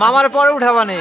মামার পরে উঠাবানে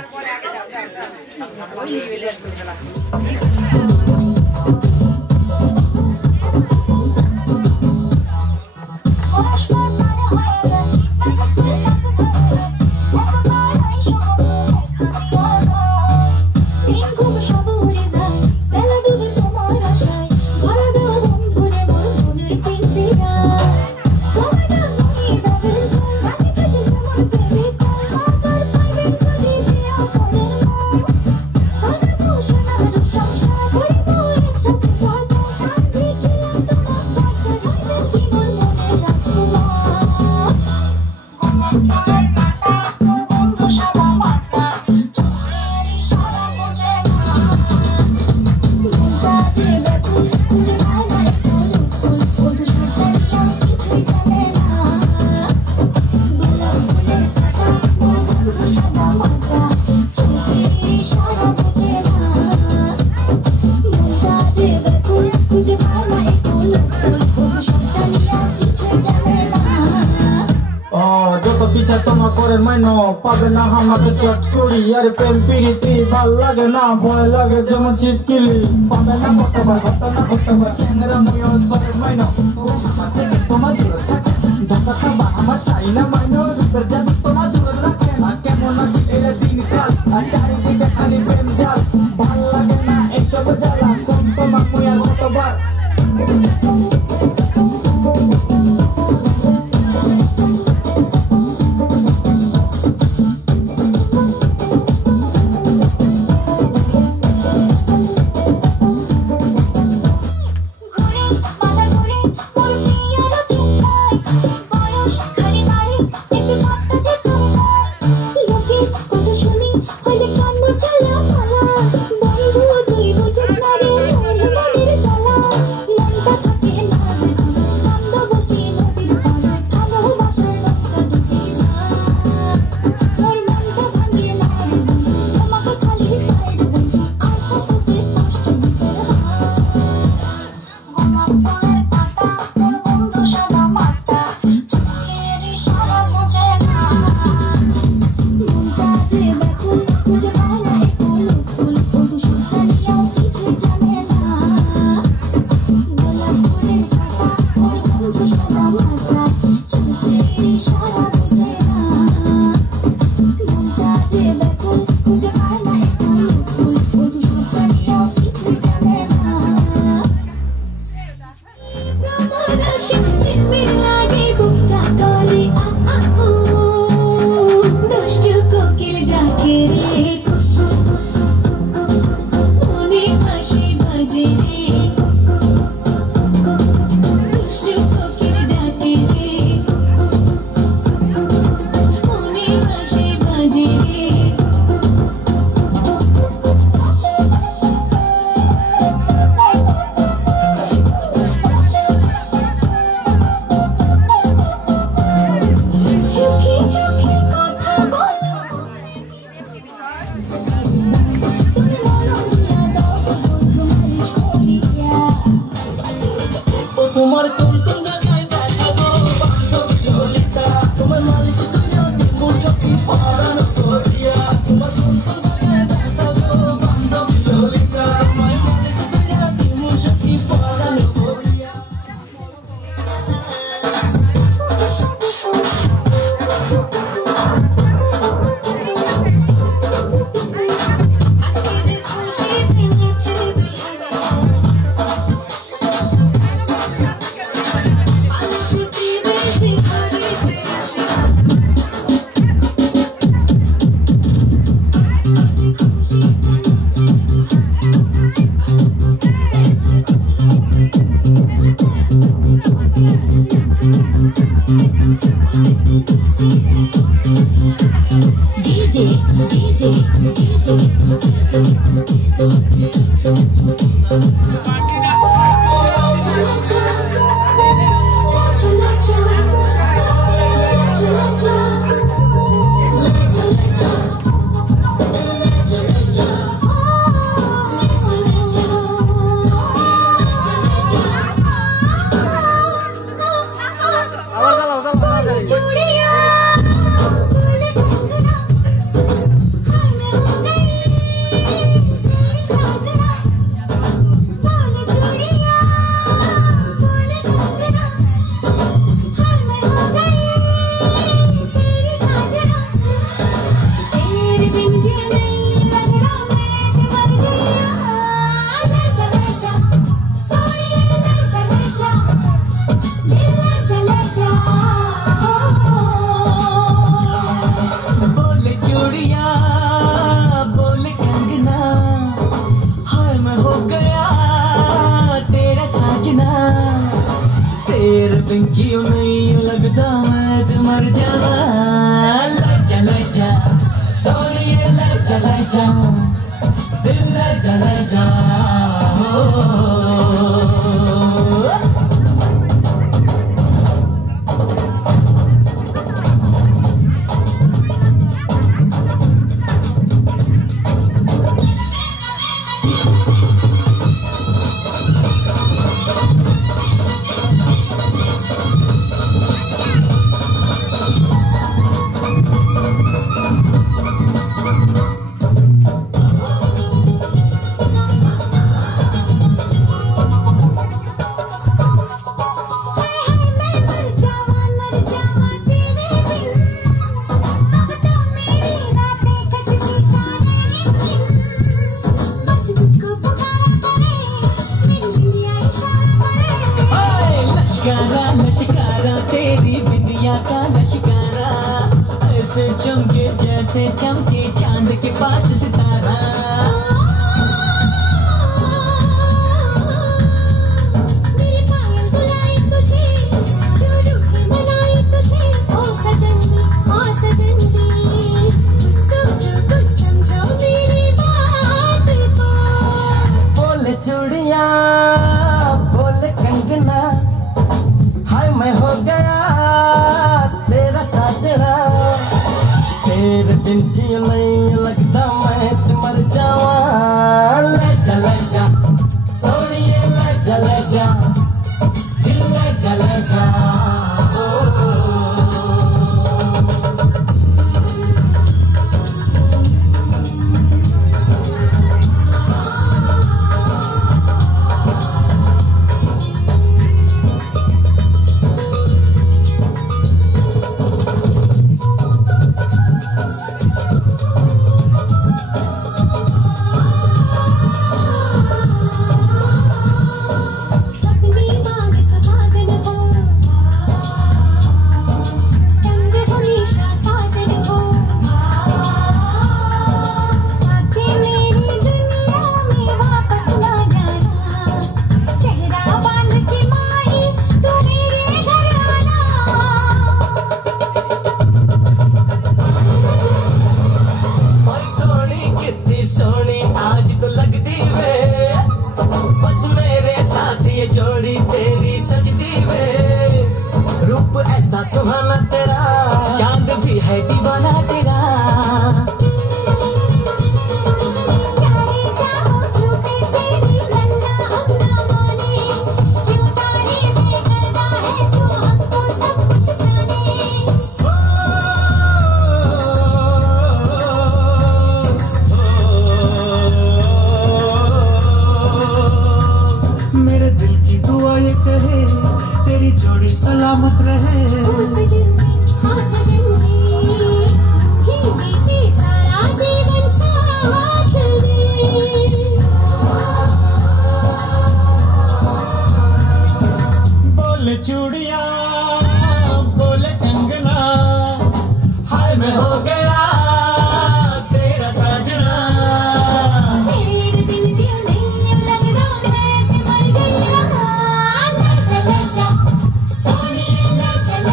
পাবে না আমাকে চট করি আর প্রেম প্রীতি ভাল লাগে না ভয় লাগে যেমন ছিটকিলি পাবে না কতবার ঘটনা ঘটবার চেহারা মুয় সরে মাইনো তোমার দূরে থাকে ধোকা খাবা আমার চাই না মাইনো রূপের জাদু তোমার দূরে রাখে না কেমন আছে এরা দিন কাল আর চারিদিকে খালি প্রেম জাল ভাল লাগে না এইসব জ্বালা কোন তোমার মুয় কতবার जियो नहीं लगता मैं मर जाना लजा सोनिए लजा दिल लजा लश्कारा तेरी बिंदिया का लश्कारा ऐसे चमके जैसे चमके चांद के पास सितारा मेरे पायल बुलाए तुझे जो रूह मनाई तुझे ओ सजन जी हाँ सजन जी समझो कुछ समझो मेरी बात को बोले चूड़िया बोले कंगना हाय मैं हो गया तेरा साजना तेरे बिन जी नहीं लगता मैं मर जावा लजा सोनिए लजा दिल लजा जोड़ी तेरी सजदी वे रूप ऐसा सुहाना तेरा चांद भी है दीवाना तेरा तेरी जोड़ी सलामत रहे सजन हाँ सजन ही सारा जीवन साथ दे बोले चूड़िया बोले कंगना हाय मैं हो गया तेरा साजना तेरे बिन जियो नहीं लगता मैं मर गया लजा सोनिए लजा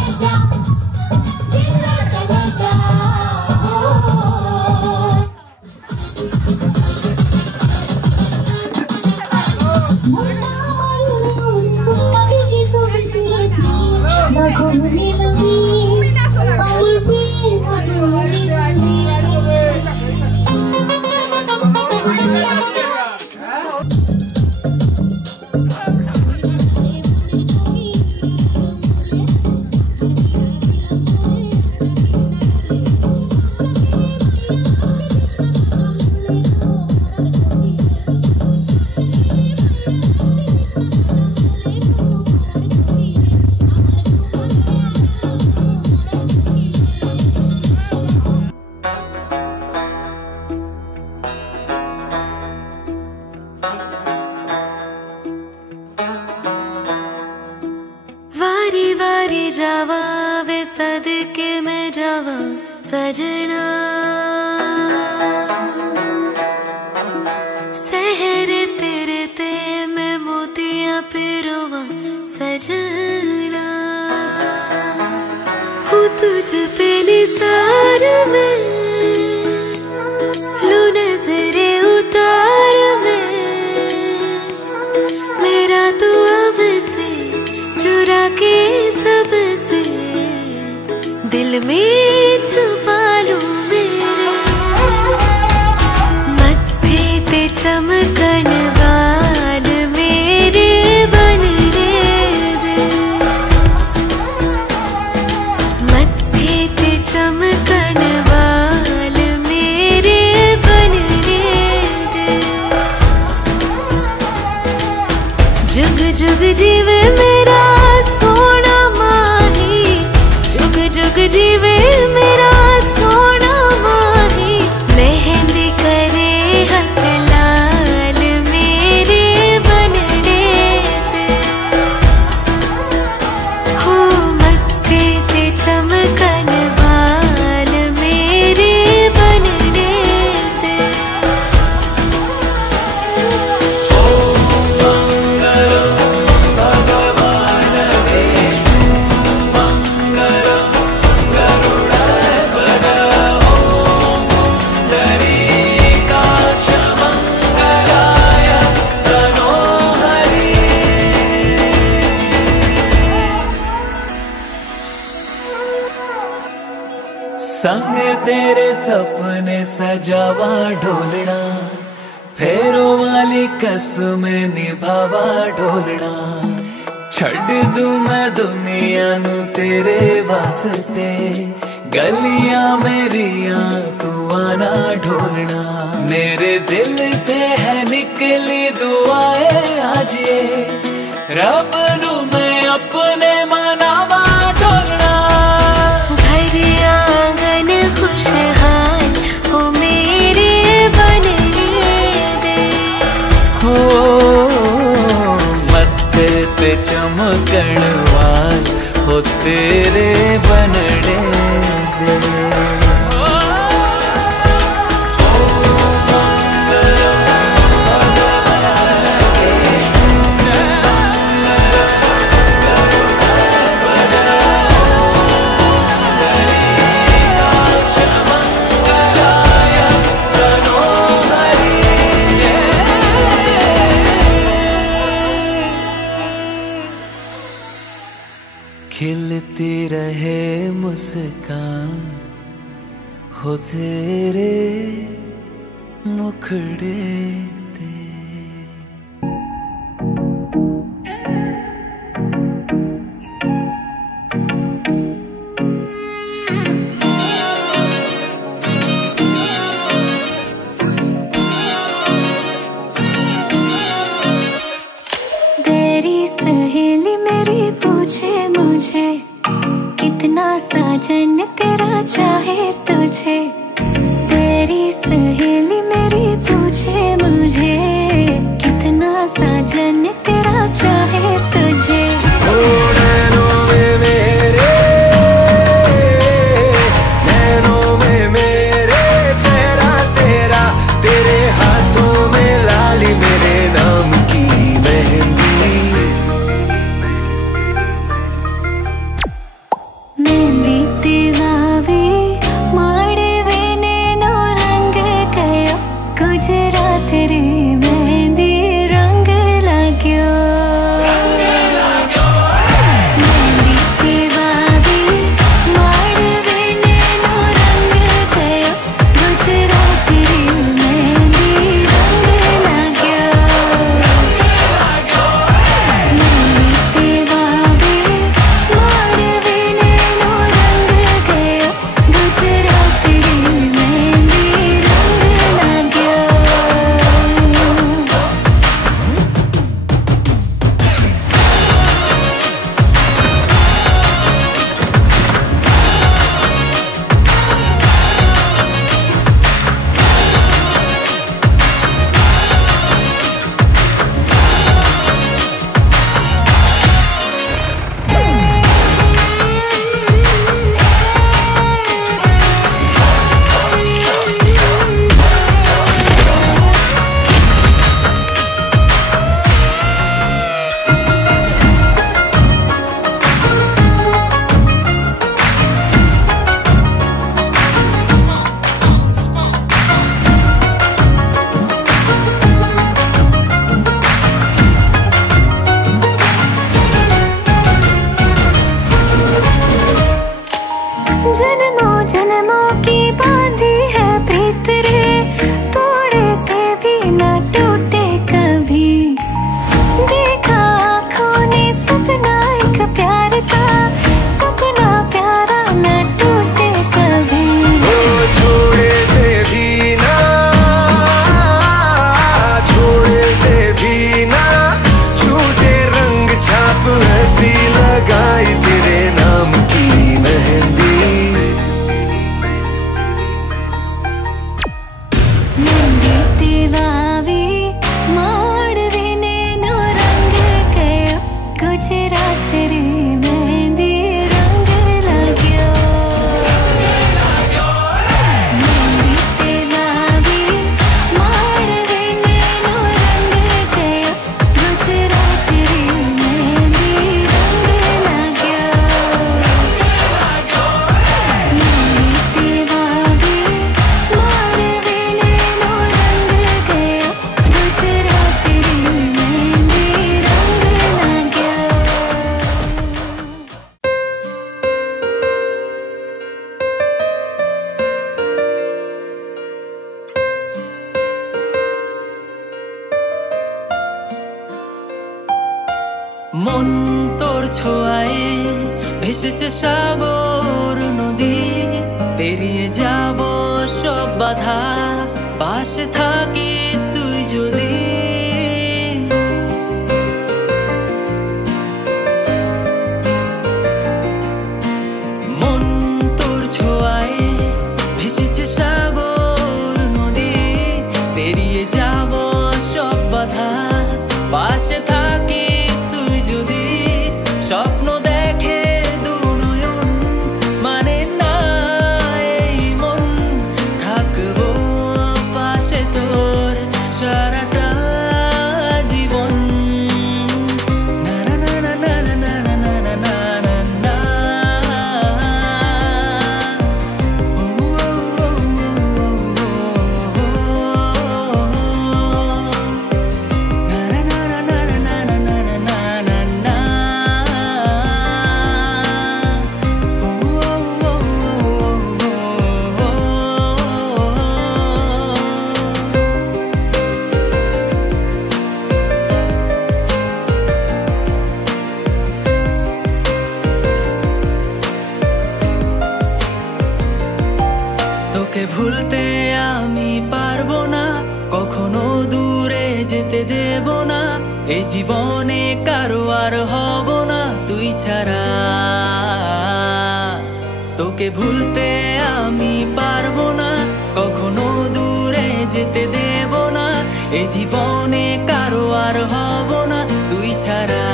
सदके में जावा सजना, सहरे तेरे ते मैं मोतियां पिरोवा सजना, हूँ तुझ पे निसार में, लू नजरे उतार में, मेरा तू अब से चुरा के सबसे दिल में छुपा लूं मेरे, मत्थे ते चमकन वाल मेरे बनने दे, मत्थे ते चमकन वाल मेरे बनने दे, जुग जुग जीवे मेरा सोना माही, जुग जुग जीवे मेरा सोना माही, मेहंदी करे हाथ लाल मेरे बनने दे, हो मत्थे ते चमकन वाल मेरे बनने दे। संग तेरे सपने सजावा ढोलना, फेरों वाली कसमें निभावा ढोलना, छड़ दूं मैं दुनिया नू तेरे वास्ते, गलियां मेरियां तू आना ढोलना, मेरे दिल से है निकली दुआएं आज ये, रब नू मैं अपने मनावा ढोलना, खुशहाल हो मेरे बनने दे, हो मत्थे पे चमकण वाल हो तेरे बनने दे। खिलती रहे मुस्कान हो तेरे मुखड़े ते, तेरी सहेली मेरी पूछे मुझे, कितना साजन तेरा चाहे तुझे, तेरी सहेली मेरी पूछे मुझे, कितना साजन तेरा चाहे तुझे, नैनों में मेरे, नैनों में मेरे चेहरा तेरा, तेरे हाथों में लाली मेरे नाम की मेहंदी, मेहंदी तेरावे माड़े वे जन्मों जन्मों की बांधी है प्रीत रे, तोड़े से भी न टूटे कभी। देखा आँखों ने सपना एक प्यार का, सपना प्यारा न टूटे कभी। ओ छोड़े से भी ना, छोड़े से भी ना छूटे रंग छाप ऐसी लगाई तेरे नाम की मेहंदी। गुजरात रे मेहंदी रंग लाग्यो, मेहंदी तेरा भी माड़वे नैनो रंग गयो, गुजरात रे मेहंदी रंग लाग्यो, मेहंदी तेरा भी माड़वे नैनो रंग गयो, गुजरात रे मेहंदी रंग लाग्यो। মন তোর ছোঁয়ায় ভেসেছে সাগর নদী, পেরিয়ে যাব সব বাধা, পাশে থাকিস তুই যদি। মন তোর ছোঁয়ায় ভেসেছে সাগর নদী, পেরিয়ে যাব সব বাধা, পাশে থাকিস তুই যদি। স্বপ্ন দেখে দু নয়ন, মানে না এই মন, থাকবো পাশে তোর সারাটা জীবন। না না না না না না না না না না না না। ও ও ও ও ও না না না না না না না না না না না। ও ও ও ও তোকে ভুলতে আমি পারবো না, কখনো দূরে যেতে দেব না, এই জীবনে কারো আর হব না তুই ছাড়া। তোকে ভুলতে আমি পারবো না, কখনো দূরে যেতে দেব না, এই জীবনে কারো আর হব না তুই ছাড়া।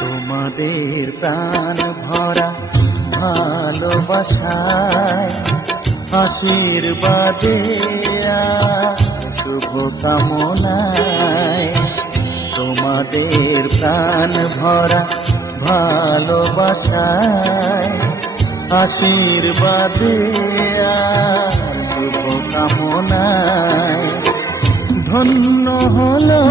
তোমাদের প্রাণ ভরা ভালোবাসায়, আশীর্বাদে শুভ কামনায়, তোমাদের প্রাণ ভরা ভালোবাসায়, আশীর্বাদে শুভ কামনায়, ধন্য হলো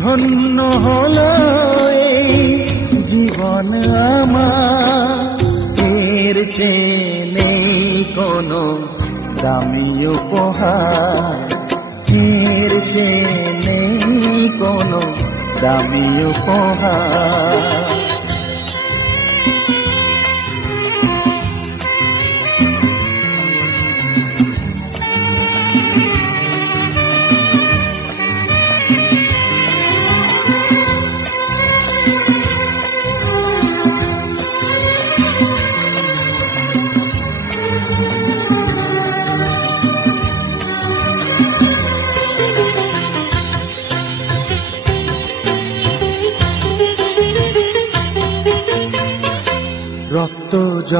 ধন্য হলো এই জীবন আমার, এর চেয়ে নেই কোনো দামি উপহার, এর চেয়ে নেই কোনো দামি উপহার।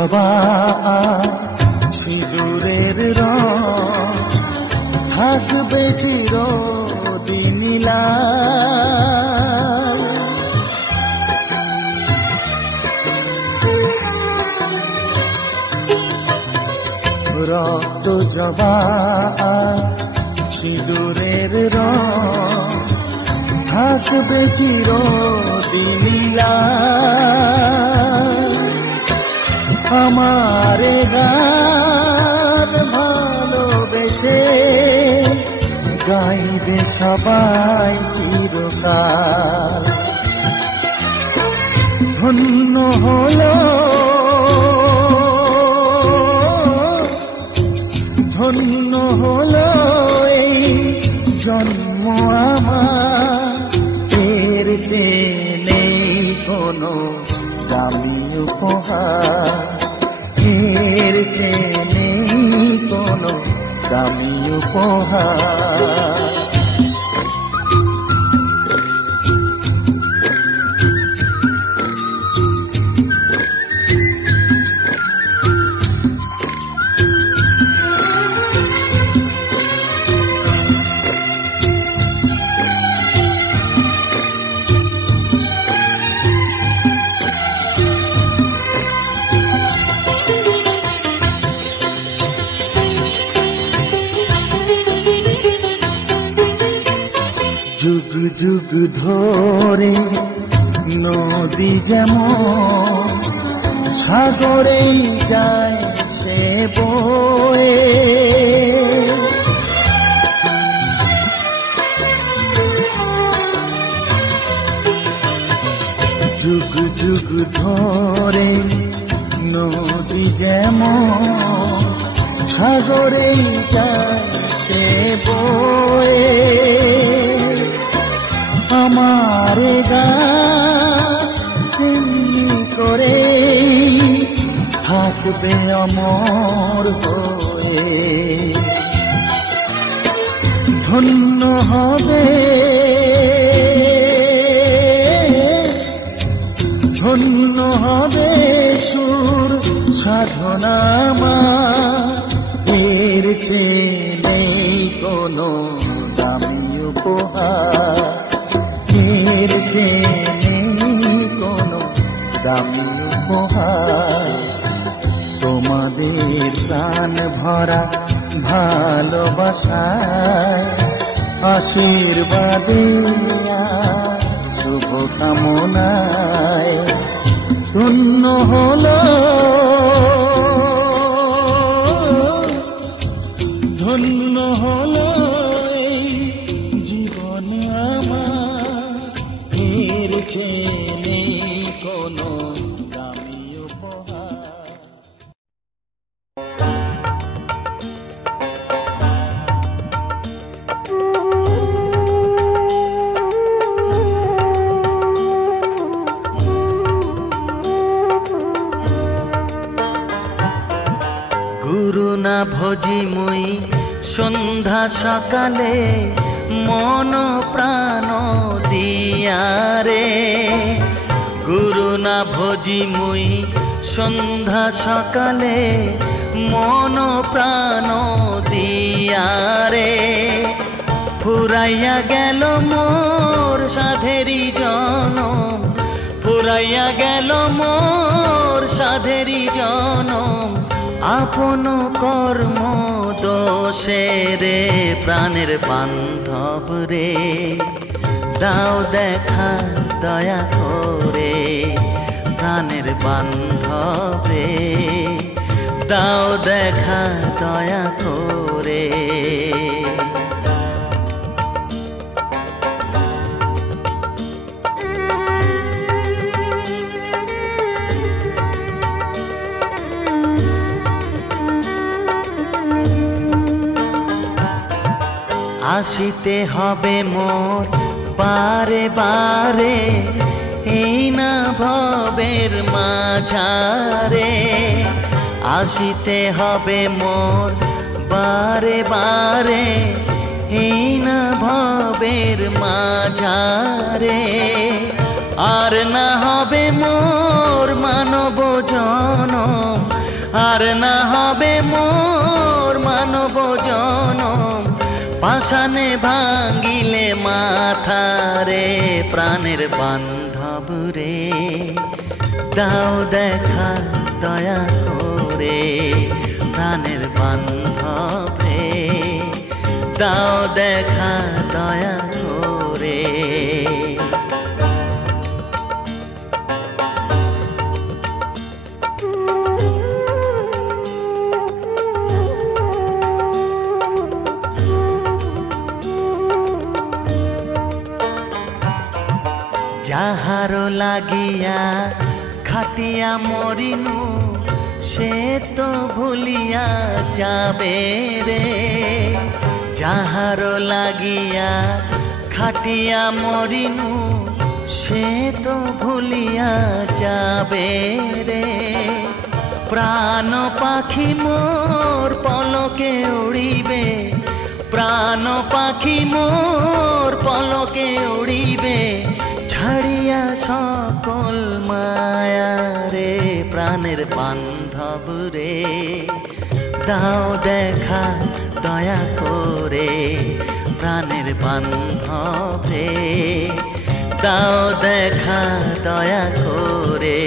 জবা সিঁদুরের রং থাকবে চিরদিন লাল। রক্ত জবা সিঁদুরের রং থাকবে চিরদিন লাল। আমার গান ভালোবেসে গাইবে সবাই চিরকাল। ধন্য হলো ধন্য হলো এই জন্ম আমার, এর চেয়ে নেই কোনো দামি উপহার, এর চেয়ে নেই কোনো দামি উপহার। যুগ যুগ ধরে নদী যেমন সাগরেই যায় সে বয়ে, যুগ যুগ ধরে নদী যেমন সাগরেই যায় সে বয়ে। আমার গান করে থাকবে অমর হয়ে, ধন্য হবে ধন্য হবে সুর সাধনা আমার, এর চেয়ে নেই কোনো দামি উপহার, এর চেয়ে নেই কোনো দামি উপহার। তোমাদের প্রাণ ভরা ভালোবাসায় আশীর্বাদে শুভ কামনায় ধন্য হলো ধন্য হলো এই জীবন আমার, এর চেয়ে নেই কোনো দামি উপহার। গুরু না ভজি মুই সন্ধ্যা সকালে মন প্রাণ দিয়ারে, গুরু না ভজি মুই সন্ধ্যা সকালে মন প্রাণ দিয়ারে। ফুরাইয়া গেল মোর সাধেরি জনম, ফুরাইয়া গেল মোর সাধেরি জনম, আপন কর্ম দোষে রে প্রাণের বান্ধব রে, দাও দেখা দয়া করে প্রাণের বান্ধব রে, দাও দেখা দয়া করে। আসিতে হবে মোর বারে বারে এই না ভবের মাঝারে, আসিতে হবে মোর বারে বারে এই না ভবের মাঝারে। আর না হবে মোর মানব জনম, আর না হবে মোর মানব জনম পাষাণে ভাঙ্গিলে মাথারে প্রাণের বান্ধব রে দাও দেখা দয়া করে প্রাণের বান্ধব রে দাও দেখা দয়া করে যাহারো লাগিয়া খাটিয়া মরিনু সে তো ভুলিয়া যাবে রে যাহারো লাগিয়া খাটিয়া মরিনু সে তো ভুলিয়া যাবে রে প্রাণ পাখি মোর পলকে উড়িবে প্রাণ পাখি মোর পলকে উড়িবে ছাড়িয়া সকল মায়া রে প্রাণের বান্ধব রে দাও দেখা দয়া করে প্রাণের বান্ধব রে দাও দেখা দয়া করে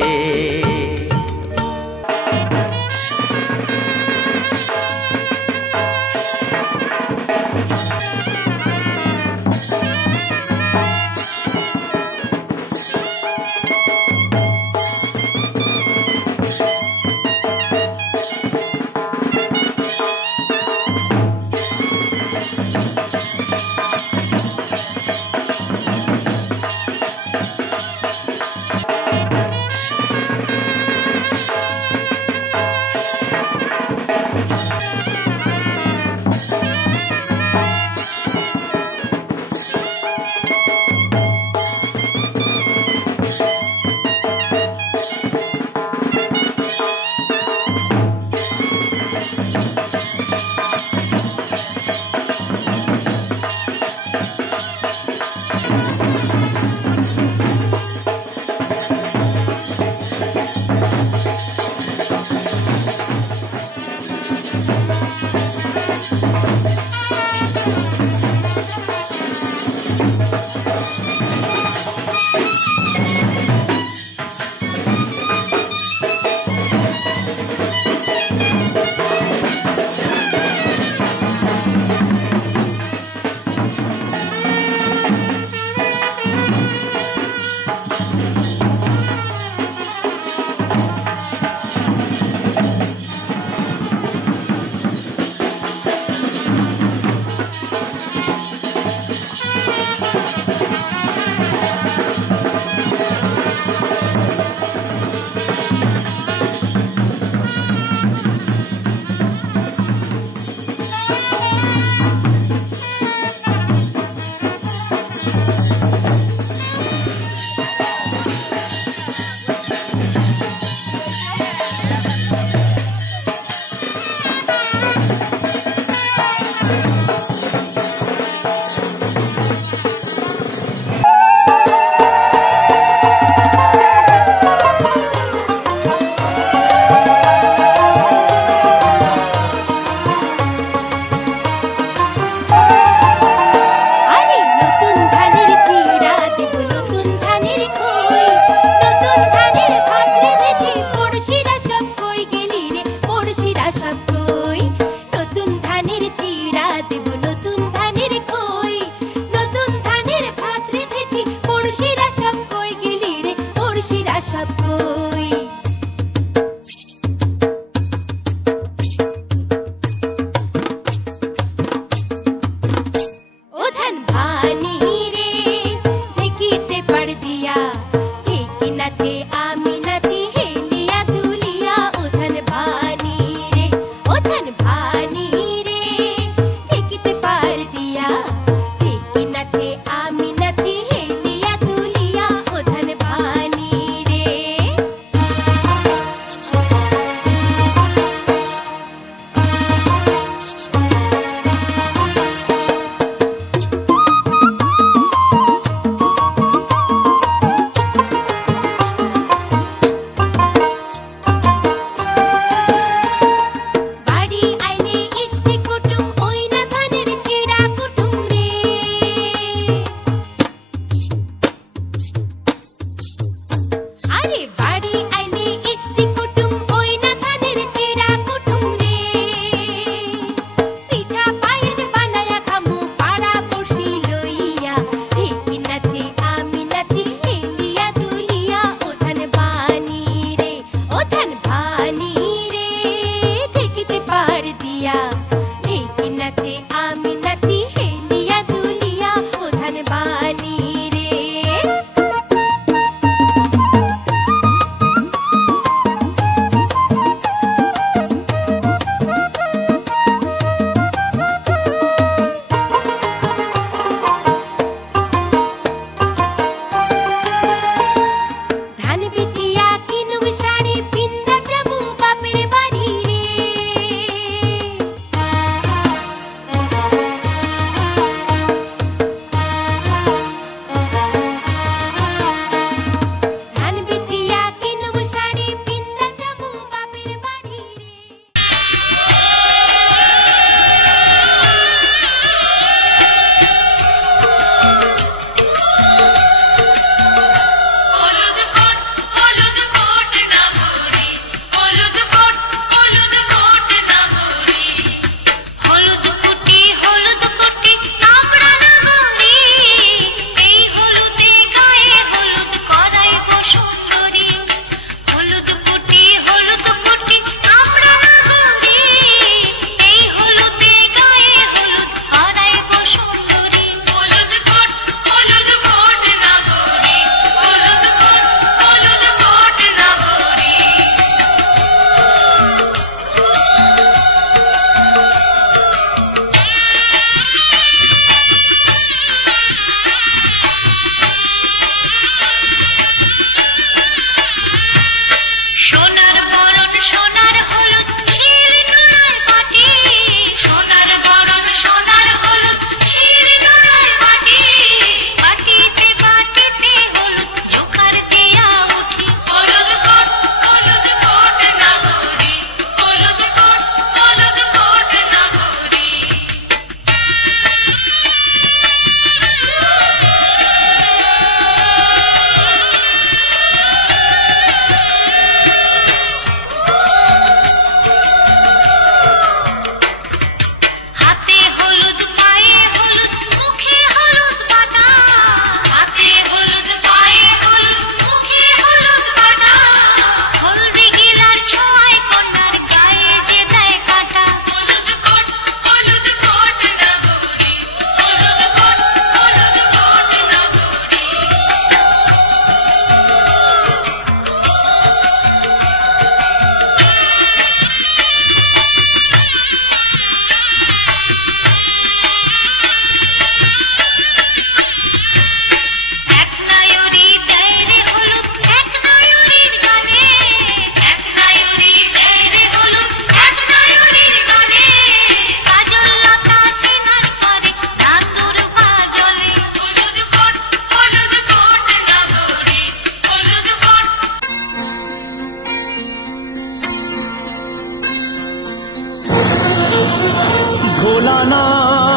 ভোলানাথ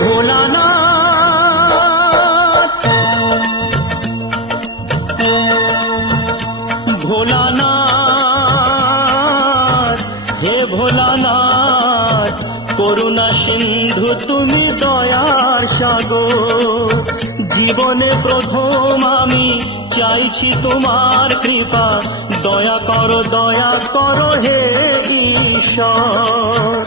ভোলানাথ ভোলানাথ হে ভোলানাথ করুণা সিন্ধু তুমি দয়ার সাগর জীবনে প্রথম আমি চাইছি তোমার কৃপা দয়া করো হে ঈশ্বর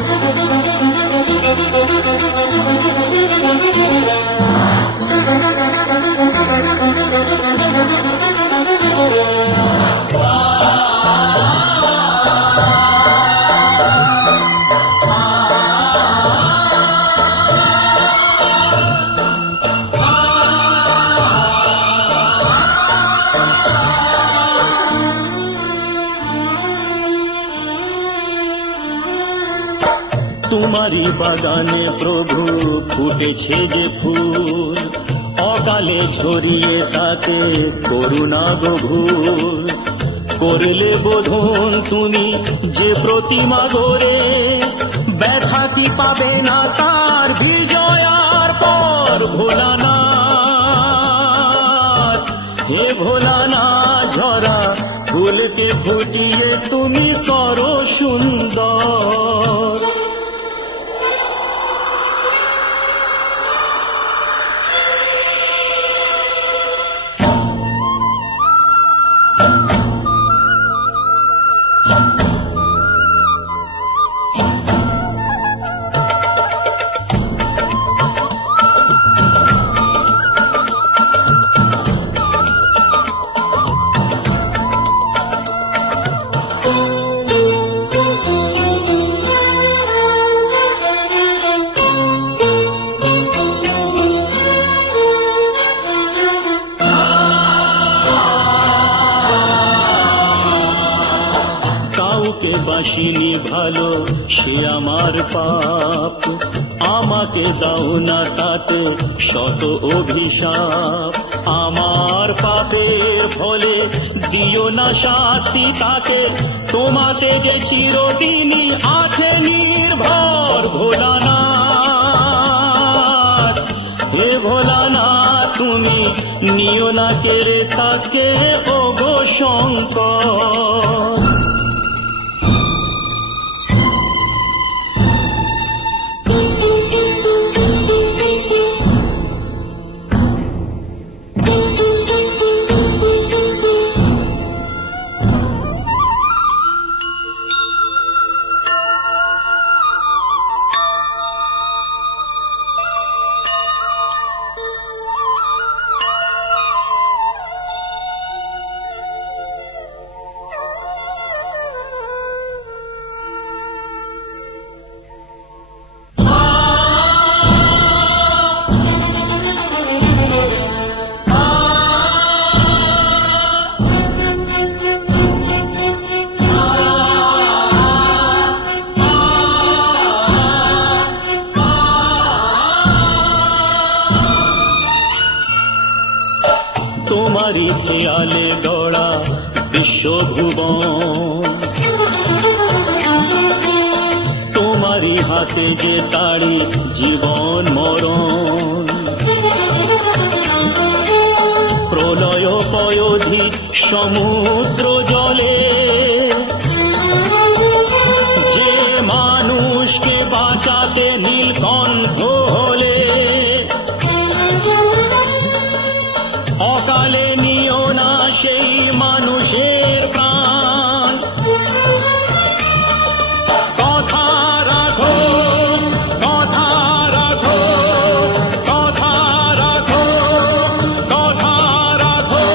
তোমারি বাগানে প্রভু ফুটেছে যে ফুল অকালে ঝরিয়ে তাতে করুণা গভুর করলে বোধন তুমি যে প্রতিমা গড়ে ব্যথা কি পাবে না তার বিজয়ার পর ভোলানাথ হে ভোলানাথ ঝরা ফুলকে ফুটিয়ে তুমি করো সুন্দর বাসিনি ভালো সে আমার পাপ আমাকে দাও না তাতে শত অভিশাপ আমার পাপের ফলে দিও না শাস্তি তাকে তোমাকে যে চিরদিনই আছে নির্ভর ভোলানাথ হে ভোলানাথ তুমি নিও না কেড়ে তাকে ওগো শঙ্কর তোমারি খেয়ালে গড়া বিশ্বভুবন তোমারি হাতে যে তাড়ি জীবন মরণ প্রলয় পয়োধি সমুদ্র জলে যে মানুষকে বাঁচাতে নীলকণ্ঠ হলে অকালে নিও না সেই মানুষের প্রাণ কথা রাখো কথা রাখো কথা রাখো কথা রাখো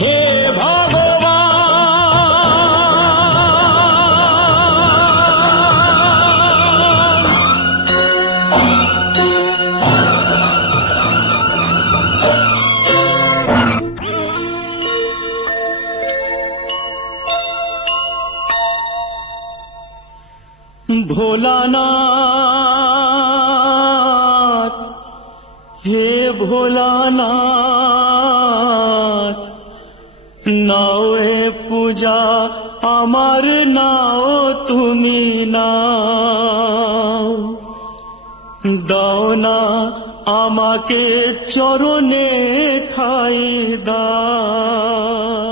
হে ভোলানাথ হে ভোলানাথ নাও এ পূজা আমার নাও তুমি নাও, দাও না আমাকে চরণে ঠাঁই দাও।